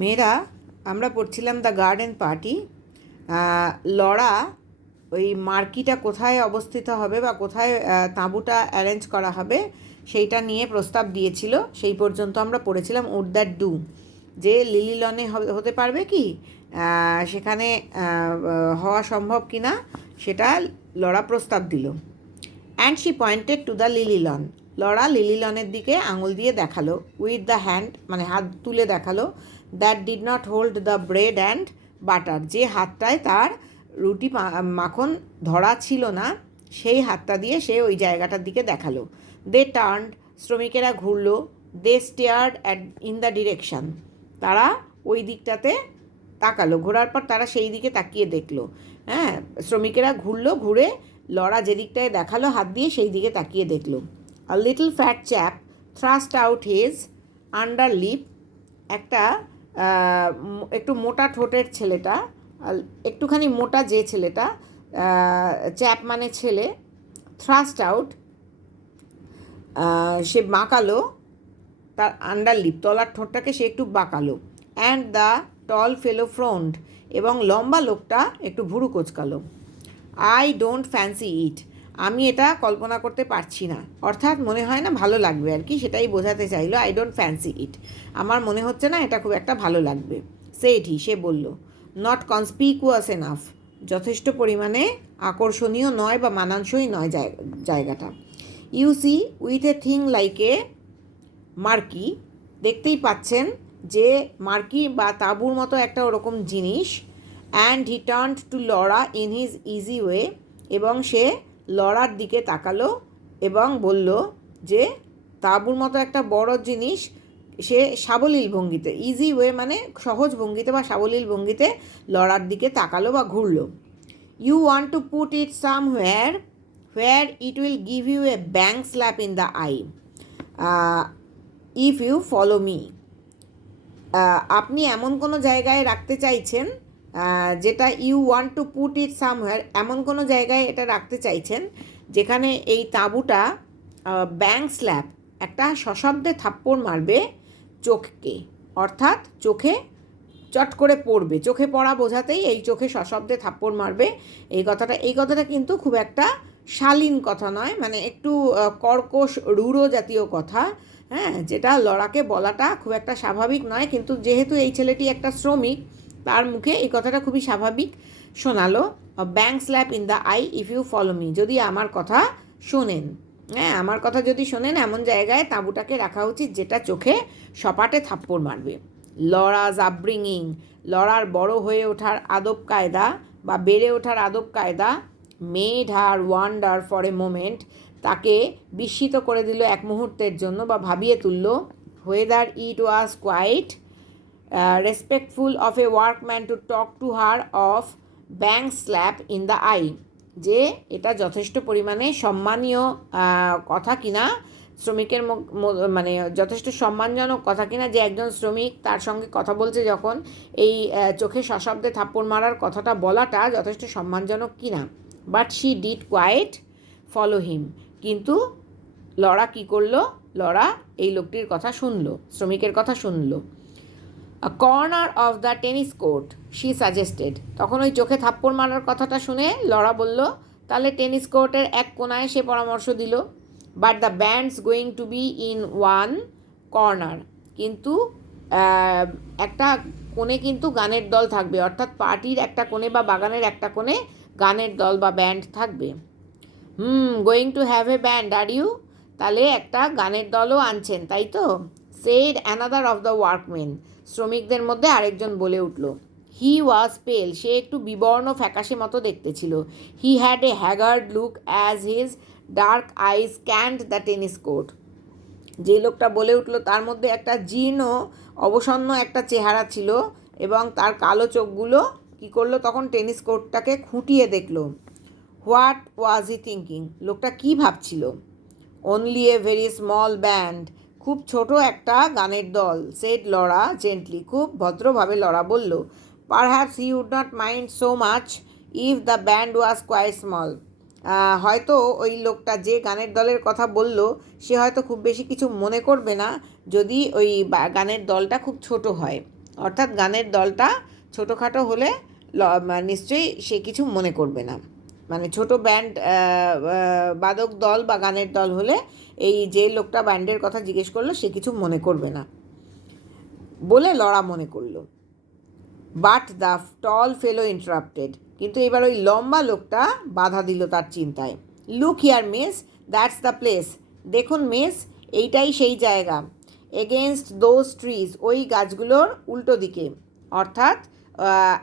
মেয়েরা আমরা পড়ছিলাম দ্য গার্ডেন পার্টি। লরা ওই মার্কিটা কোথায় অবস্থিত হবে বা কোথায় তাঁবুটা অ্যারেঞ্জ করা হবে সেইটা নিয়ে প্রস্তাব দিয়েছিল। সেই পর্যন্ত আমরা পড়েছিলাম উড দ্যাট ডু, যে লিলি লনে হতে পারবে কি, সেখানে হওয়া সম্ভব কি না সেটা লরা প্রস্তাব দিল। And she pointed to the lily lawn. Laura lily লনের দিকে আঙুল দিয়ে দেখালো, উইথ দ্য হ্যান্ড মানে হাত তুলে দেখালো, that did not hold the bread and butter, যে হাতটায় তার রুটি মাখন ধরা ছিল না, সেই হাতটা দিয়ে সে ওই জায়গাটার দিকে দেখালো। দে টার্নড, শ্রমিকেরা ঘুরলো। They stared at in the direction, তারা ওই দিকটাতে তাকালো। ঘোরার পর তারা সেই দিকে তাকিয়ে দেখলো। হ্যাঁ, শ্রমিকেরা ঘুরলো, ঘুরে লরা যেদিকটায় দেখালো হাত দিয়ে সেই দিকে তাকিয়ে দেখলো। A little fat chap thrust out his under lip, একটা একটু মোটা ঠোঁটের ছেলেটা, একটুখানি মোটা যে ছেলেটা, চ্যাপ মানে ছেলে, থ্রাস্ট আউট সে বাঁকালো তার আন্ডার লিপ, তলার ঠোঁটটাকে সে একটু বাঁকালো। And the tall fellow frowned, এবং লম্বা লোকটা একটু ভুরু কোচকালো। আই ডোন্ট ফ্যান্সি ইট, আমি এটা কল্পনা করতে পারছি না, অর্থাৎ মনে হয় না ভালো লাগবে আর কি, সেটাই বোঝাতে চাইলো। আই ডোন্ট ফ্যান্সি ইট, আমার মনে হচ্ছে না এটা খুব একটা ভালো লাগবে। সেটি সে বলল। নট কনস্পিকুয়াস এনাফ, যথেষ্ট পরিমাণে আকর্ষণীয় নয় বা মানানসই নয় জায়গাটা। You see with a thing like a marquee, দেখতেই পাচ্ছেন যে মার্কি বা তাঁবুর মতো একটা ওরকম জিনিস। And he turned to Laura in his easy way, এবং সে লরার দিকে তাকালো এবং বলল যে তাঁবুর মতো একটা বড় জিনিস, সে সাবলীল ভঙ্গিতে, ইজি ওয়ে মানে সহজ ভঙ্গিতে বা সাবলীল ভঙ্গিতে লরার দিকে তাকালো বা ঘুরলো। You want to put it somewhere where it will give you a bang slap in the eye if you follow me, আপনি এমন কোনো জায়গায় রাখতে চাইছেন, যেটা you want to put it somewhere, এমন কোনো জায়গায় এটা রাখতে চাইছেন যেখানে এই তাঁবুটা ব্যাং স্ল্যাপ, একটা সশব্দে থাপ্পড় মারবে চোখকে, অর্থাৎ চোখে চট করে পড়বে, চোখে পড়া বোঝাতেই এই চোখে সশব্দে থাপ্পড় মারবে। এই কথাটা কিন্তু খুব একটা শালীন কথা নয়, মানে একটু কর্কশ রূঢ় জাতীয় কথা। হ্যাঁ, যেটা লরাকে বলাটা খুব একটা স্বাভাবিক নয়, কিন্তু যেহেতু এই ছেলেটি একটা শ্রমিক, তার মুখে এই কথাটা খুবই স্বাভাবিক শোনালো। Bang slap in the eye if you follow me, যদি আমার কথা শোনেন, হ্যাঁ আমার কথা যদি শোনেন, এমন জায়গায় তাঁবুটাকে রাখা উচিত যেটা চোখে সপাটে থাপ্পড় মারবে। লরাজ আপব্রিঙিং, লরার বড় হয়ে ওঠার আদব কায়দা বা বেড়ে ওঠার আদব কায়দা, made her wonder for a moment, তাকে বিস্মিত করে দিল এক মুহূর্তের জন্য বা ভাবিয়ে তুলল। Whether it was quite respectful of a workman to talk to her of bang slap in the eye, যে এটা যথেষ্ট পরিমাণে সম্মানীয় কথা কিনা, শ্রমিকের মানে যথেষ্ট সম্মানজনক কথা কিনা যে একজন শ্রমিক তার সঙ্গে কথা বলছে যখন এই চোখে সশব্দে থাপ্পড় মারার কথাটা বলাটা যথেষ্ট সম্মানজনক কিনা। But she did quite follow him, কিন্তু লরা কী করলো, লরা এই লোকটির কথা শুনলো, শ্রমিকের কথা শুনলো। A corner of the tennis court she suggested, তখন ওই চোখে থাপ্পড় মারার কথাটা শুনে লরা বলল তাহলে টেনিস কোর্টের এক কোনায় সে পরামর্শ দিল। But the bands going to be in one corner, কিন্তু একটা কোণে কিন্তু গানের দল থাকবে, অর্থাৎ পার্টির একটা কোণে বা বাগানের একটা কোণে গানের দল বা ব্যান্ড থাকবে। Going to have a band are you, তাহলে একটা গানের দলও আনছেন তাই তো। Said another of the workmen, শ্রমিকদের মধ্যে আরেকজন বলে উঠল। হি ওয়াজ পেল, সে একটু বিবর্ণ ফ্যাকাশে মতো দেখতে ছিল। He had a haggard look as his dark eyes scanned the tennis court, যে লোকটা বলে উঠল তার মধ্যে একটা জীর্ণ অবসন্ন একটা চেহারা ছিল, এবং তার কালো চোখগুলো কী করলো তখন টেনিস কোর্টটাকে খুঁটিয়ে দেখলো। হোয়াট ওয়াজ হি থিঙ্কিং, লোকটা কী ভাবছিল। Only a very small band, খুব ছোট একটা গানের দল। সেড লরা জেন্টলি, খুব ভদ্রভাবে লরা বলল। Perhaps he would not mind so much if the band was quite small, হয়তো ওই লোকটা যে গানের দলের কথা বলল সে হয়তো খুব বেশি কিছু মনে করবে না যদি ওই গানের দলটা খুব ছোট হয়। অর্থাৎ গানের দলটা ছোটোখাটো হলে নিশ্চয়ই সে কিছু মনে করবে না, মানে ছোট ব্যান্ড বাদক দল বা গানের দল হলে এই যে লোকটা ব্যান্ডের কথা জিজ্ঞেস করলো সে কিছু মনে করবে না বলে লরা মনে করলো। But the tall fellow interrupted, কিন্তু এবার ওই লম্বা লোকটা বাধা দিল তার চিন্তায়। Look here miss, that's the place, দেখুন মিস, এইটাই সেই জায়গা। এগেনস্ট দোজ ট্রিজ, ওই গাছগুলোর উল্টো দিকে, অর্থাৎ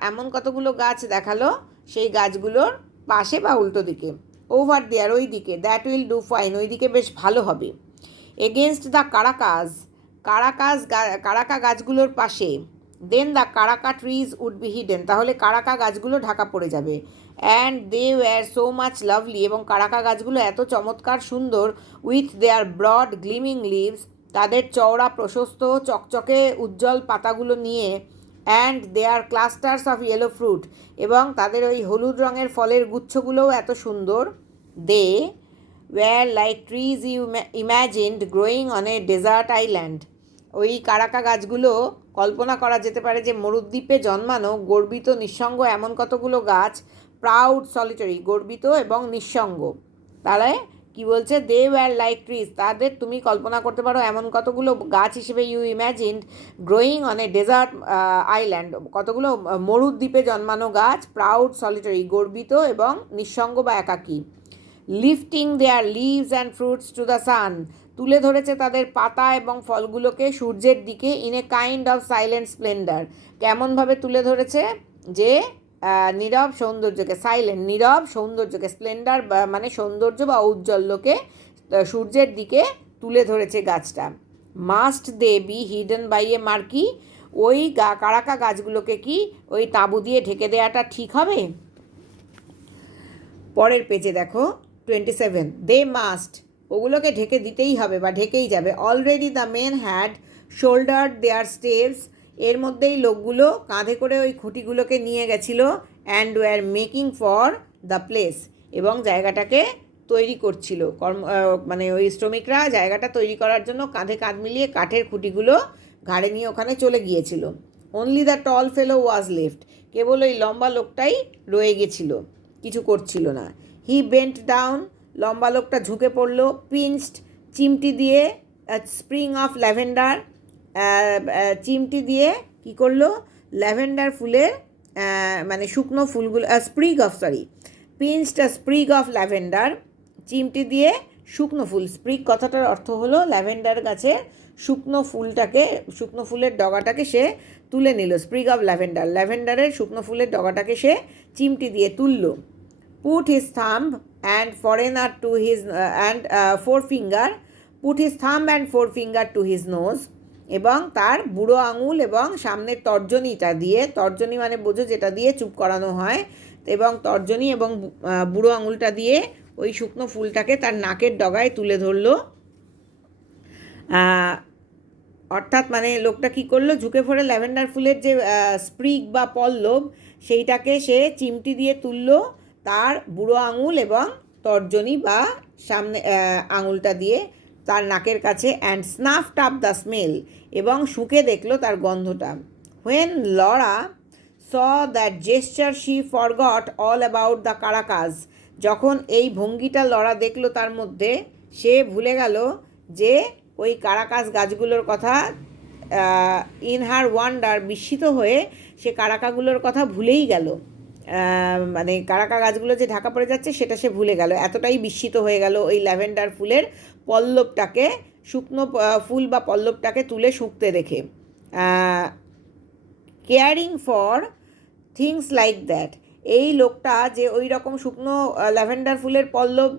এমন কতগুলো গাছ দেখালো সেই গাছগুলোর পাশে বা উল্টো দিকে। ওভার দেয়ার, ওই দিকে, দ্যাট উইল ডু ফাইন, ওই দিকে বেশ ভালো হবে। এগেনস্ট দ্য কারাকাস, কারাকা গাছগুলোর পাশে। Then the karaka trees would be hidden, তাহলে কারাকা গাছগুলো ঢাকা পড়ে যাবে। And they were so much lovely, এবং কারাকা গাছগুলো এত চমৎকার সুন্দর। With their broad gleaming leaves, তাদের চওড়া প্রশস্ত চকচকে উজ্জ্বল পাতাগুলো নিয়ে। And their clusters of yellow fruit, এবং তাদের ওই হলুদ রঙের ফলের গুচ্ছগুলোও এত সুন্দর। They were like trees you imagined growing on a desert island, ওই কারাকা গাছগুলো কল্পনা করা যেতে পারে যে মরুদ্বীপে জন্মানো গর্বিত নিঃসঙ্গ এমন কতগুলো গাছ। প্রাউড সলিটারি, গর্বিত এবং নিঃসঙ্গ। তাহলে কি বলছে, দে ওয়্যার লাইক ট্রিজ, তাদের তুমি কল্পনা করতে পারো এমন কতগুলো গাছ হিসেবে you imagined growing on a desert island, কতগুলো মরুদ্বীপে জন্মানো গাছ। প্রাউড সলিটারি, গর্বিত এবং নিঃসঙ্গ বা একাকী। Lifting their leaves and fruits to the sun, তুলে ধরেছে তাদের পাতা এবং ফলগুলোকে সূর্যের দিকে। In a kind of silent splendour, কেমনভাবে তুলে ধরেছে যে নীরব সৌন্দর্যকে, সাইলেন্ট নীরব সৌন্দর্যকে, স্প্লেন্ডার মানে সৌন্দর্য বা ঔজ্জ্বল্যকে সূর্যের দিকে তুলে ধরেছে গাছটা। Must they be hidden by a marquee, ওই কারাকা গাছগুলোকে কি ওই তাঁবু দিয়ে ঢেকে দেওয়াটা ঠিক হবে? পরের পেজে দেখো 27, দে মাস্ট, ওগুলোকে ঢেকে দিতেই হবে বা ঢেকেই যাবে। অলরেডি দ্য মেন হ্যাড শোল্ডার্ড দেয়ার স্টেভস, এর মধ্যেই লোকগুলো কাঁধে করে ওই খুঁটিগুলোকে নিয়ে গেছিলো। And war making for the place, এবং জায়গাটাকে তৈরি করছিল, মানে ওই শ্রমিকরা জায়গাটা তৈরি করার জন্য কাঁধে কাঁধ মিলিয়ে কাঠের খুঁটিগুলো ঘাড়ে নিয়ে ওখানে চলে গিয়েছিল। Only the tall fellow was left, কেবল ওই লম্বা লোকটাই রয়ে গেছিল, কিছু করছিল না। হি বেন্ট ডাউন, লম্বা লোকটা ঝুঁকে পড়লো। পিঞ্চড, চিমটি দিয়ে, স্প্রিং অফ ল্যাভেন্ডার, চিমটি দিয়ে কী করলো, ল্যাভেন্ডার ফুলের মানে শুকনো ফুলগুলো, পিঞ্চড স্প্রিগ অফ ল্যাভেন্ডার, চিমটি দিয়ে শুকনো ফুল, স্প্রিগ কথাটার অর্থ হলো ল্যাভেন্ডার গাছের শুকনো ফুলটাকে, শুকনো ফুলের ডগাটাকে সে তুলে নিল। স্প্রিগ অফ ল্যাভেন্ডার, ল্যাভেন্ডারের শুকনো ফুলের ডগাটাকে সে চিমটি দিয়ে তুলল। Put his thumb and foreigner to his and forefinger, put his thumb and forefinger to his nose, এবং তার বুড়ো আঙুল এবং সামনের তর্জনীটা দিয়ে, তর্জনী মানে বোঝো যেটা দিয়ে চুপ করানো হয়, এবং তর্জনী এবং বুড়ো আঙুলটা দিয়ে ওই শুকনো ফুলটাকে তার নাকের ডগায় তুলে ধরলো। অর্থাৎ মানে লোকটা কী করলো, ঝুঁকে পড়ে ল্যাভেন্ডার ফুলের যে স্প্রিগ বা পল্লব সেইটাকে সে চিমটি দিয়ে তুললো তার বুড়ো আঙুল এবং তর্জনী বা সামনে আঙুলটা দিয়ে তার নাকের কাছে। অ্যান্ড স্নাফড আপ দ্য স্মেল, এবং শুঁকে দেখলো তার গন্ধটা। When Laura saw that gesture she forgot all about the Caracas, যখন এই ভঙ্গিটা লরা দেখলো তার মধ্যে, সে ভুলে গেল যে ওই কারাকাস গাছগুলোর কথা। ইন হার ওয়ান্ডার, বিস্মিত হয়ে সে কারাকাগুলোর কথা ভুলেই গেল, মানে কারাকা গাছগুলো যে ঢাকা পড়ে যাচ্ছে সেটা সে ভুলে গেল, এতটাই বিস্মিত হয়ে গেল ওই ল্যাভেন্ডার ফুলের পল্লবটাকে, শুকনো ফুল বা পল্লবটাকে তুলে শুকতে দেখে। Caring for things like that, এই লোকটা যে ওই রকম শুকনো ল্যাভেন্ডার ফুলের পল্লব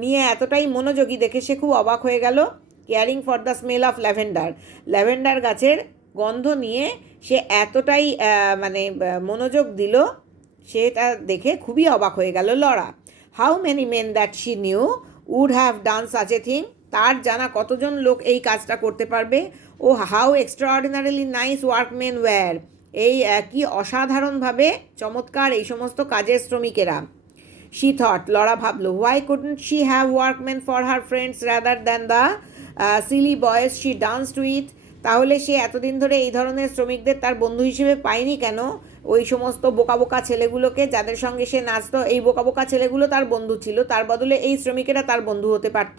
নিয়ে এতটাই মনোযোগী দেখে সে খুব অবাক হয়ে গেল। Caring for the smell of lavender, lavender গাছের গন্ধ নিয়ে সে এতটাই মানে মনোযোগ দিল, সেটা দেখে খুবই অবাক হয়ে গেল Laura. How many men that she knew would have done such a thing, তার জানা কতজন লোক এই কাজটা করতে পারবে। Oh how extraordinarily nice workmen were, এই কি অসাধারণভাবে চমৎকার এই সমস্ত কাজের শ্রমিকেরা। শি থট, লরা ভাবলো, why couldn't she have workmen for her friends rather than the silly boys she danced with, তাহলে সে এতদিন ধরে এই ধরনের শ্রমিকদের তার বন্ধু হিসেবে পায়নি কেন? ওই সমস্ত বোকা বোকা ছেলেগুলোকে যাদের সঙ্গে সে নাচতো, এই বোকা বোকা ছেলেগুলো তার বন্ধু ছিল, তার বদলে এই শ্রমিকেরা তার বন্ধু হতে পারত।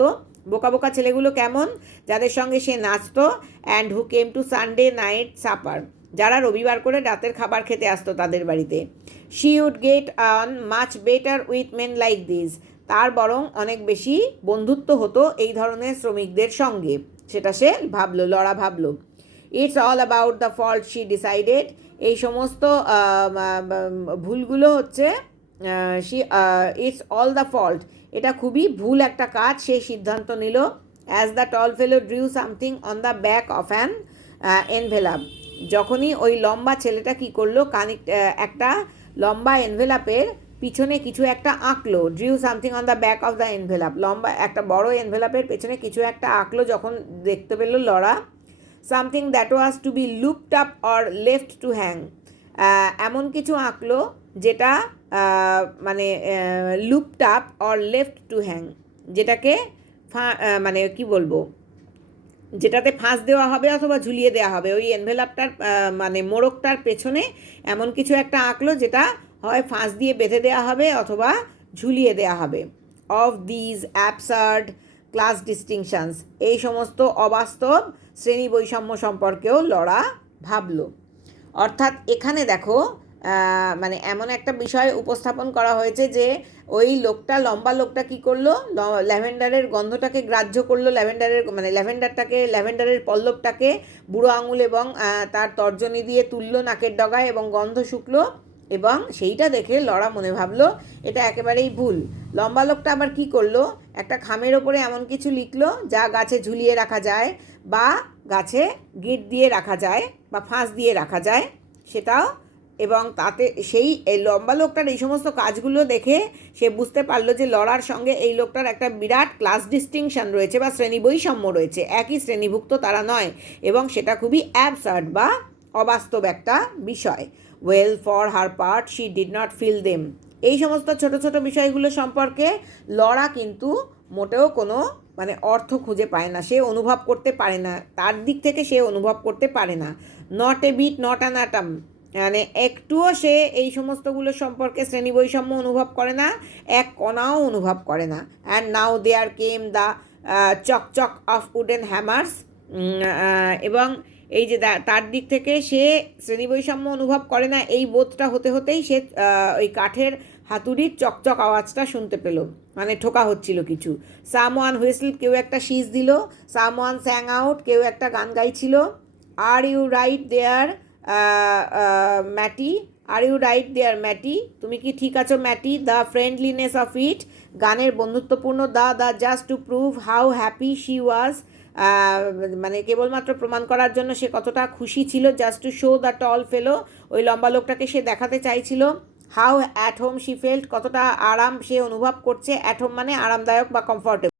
বোকা বোকা ছেলেগুলো কেমন? যাদের সঙ্গে সে নাচতো, and who came to Sunday night supper, যারা রবিবার করে রাতের খাবার খেতে আসতো তাদের বাড়িতে। She would get on much better with men like this, তার বরং অনেক বেশি বন্ধুত্ব হতো এই ধরনের শ্রমিকদের সঙ্গে, সেটা সে ভাবলো, লরা ভাবলো। It's all about the fault she decided, এই সমস্ত ভুলগুলো হচ্ছে ইটস অল দ্য ফল্ট, এটা খুবই ভুল একটা কাজ, সে সিদ্ধান্ত নিল। As the tall fellow drew something on the back of an envelope, যখনই ওই লম্বা ছেলেটা কী করলো, একটা লম্বা এনভেলাপের পিছনে কিছু একটা আঁকলো। Drew something on the back of the envelope, লম্বা একটা বড় এনভেলাপের পেছনে কিছু একটা আঁকলো যখন দেখতে পেলো Laura. Something that was to be looped up or left to hang, এমন কিছু আঁকলো যেটা মানে looped up or left to hang, যেটাকে মানে কি বলবো, যেটাতে ফাঁস দেওয়া হবে অথবা ঝুলিয়ে দেওয়া হবে, ওই এনভেলাপটার মানে মোড়কটার পেছনে এমন কিছু একটা আঁকলো যেটা হয় ফাঁস দিয়ে বেঁধে দেওয়া হবে অথবা ঝুলিয়ে দেওয়া হবে। অফ দিজ অ্যাবসার্ড ক্লাস ডিস্টিংশনস, এই সমস্ত অবাস্তব শ্রেণী বৈষম্য সম্পর্কেও লরা ভাবলো। অর্থাৎ এখানে দেখো মানে এমন একটা বিষয় উপস্থাপন করা হয়েছে যে ওই লোকটা, লম্বা লোকটা কী করলো, ল্যাভেন্ডারের গন্ধটাকে গ্রাহ্য করলো, ল্যাভেন্ডারের পল্লবটাকে বুড়ো আঙুল এবং তার তর্জনী দিয়ে তুললো নাকের ডগায় এবং গন্ধ শুকলো, এবং সেইটা দেখে লরা মনে ভাবলো এটা একেবারেই ভুল। লম্বা লোকটা আবার কি করলো, একটা খামের ওপরে এমন কিছু লিখলো যা গাছে ঝুলিয়ে রাখা যায় বা গাছে গিঁট দিয়ে রাখা যায় বা ফাঁস দিয়ে রাখা যায় সেটাও, এবং তাতে সেই লম্বা লোকটার এই সমস্ত কাজগুলো দেখে সে বুঝতে পারলো যে লরার সঙ্গে এই লোকটার একটা বিরাট ক্লাস ডিস্টিংশন রয়েছে বা শ্রেণী বৈষম্য রয়েছে, একই শ্রেণীভুক্ত তারা নয়, এবং সেটা খুবই অ্যাবসার্ড বা অবাস্তব একটা বিষয়। Well for her part she did not feel them, এই সমস্ত ছোট ছোট বিষয়গুলো সম্পর্কে লরা কিন্তু মোটেও কোনো মানে অর্থ খুঁজে পায় না, সে অনুভব করতে পারে না, তার দিক থেকে সে অনুভব করতে পারে না। Not a bit, not an atom, মানে একটুও সে এই সমস্তগুলো সম্পর্কে শ্রেণী বৈষম্য অনুভব করে না, এক কণাও অনুভব করে না। And now there came the chock chock of wooden hammers, এবং এই যে তার দিক থেকে সে শ্রেণী বৈষম্য অনুভব করে না এই বোধটা হতে হতেই সে ওই কাঠের হাতুড়ির চকচক আওয়াজটা শুনতে পেল, মানে ঠোকা হচ্ছিল কিছু। সামওয়ান হুইসল, কেউ একটা শীষ দিল। সামওয়ান স্যাং আউট, কেউ একটা গান গাইছিল। Are you right there Matty, are you right there Matty, তুমি কি ঠিক আছো Matty? The friendliness of it, গানের বন্ধুত্বপূর্ণ। The just to prove how happy she was, মানে কেবলমাত্র প্রমাণ করার জন্য সে কতটা খুশি ছিল। Just to show the tall fellow, ওই লম্বা লোকটাকে সে দেখাতে চাইছিল। How at home she felt, কতটা আরাম সে অনুভব করছে। অ্যাট হোম মানে আরামদায়ক বা কমফর্টেবল।